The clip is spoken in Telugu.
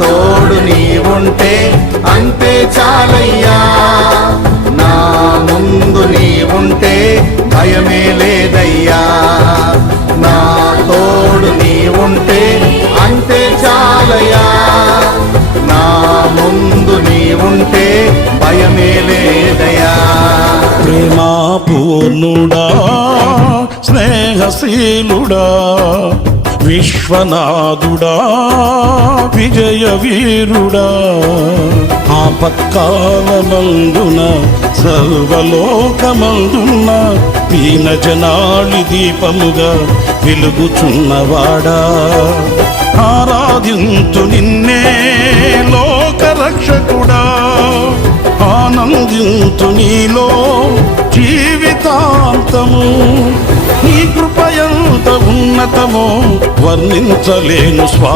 తోడు నీవుంటే అంతే చాలయ్యా, నా ముందు నీవుంటే భయమే లేదయ్యా, నా తోడు నీవుంటే అంతే చాలయ్యా, నా ముందు నీవుంటే భయమే లేదయ్యా. ప్రేమా పూర్ణుడా స్నేహశీలుడా విశ్వనాథుడా విజయ వీరుడా, ఆపత్కాలమందున సర్వలోకమందున దీన జనాళి దీపముగా వెలుగుచున్నవాడా, ఆరాధించు నిన్నే లోకరక్షకుడా, ఆనందించు నీలో జీవితాంతము, నీ కృప ఎంత ఉన్నతమో వర్ణించలేను స్వామి.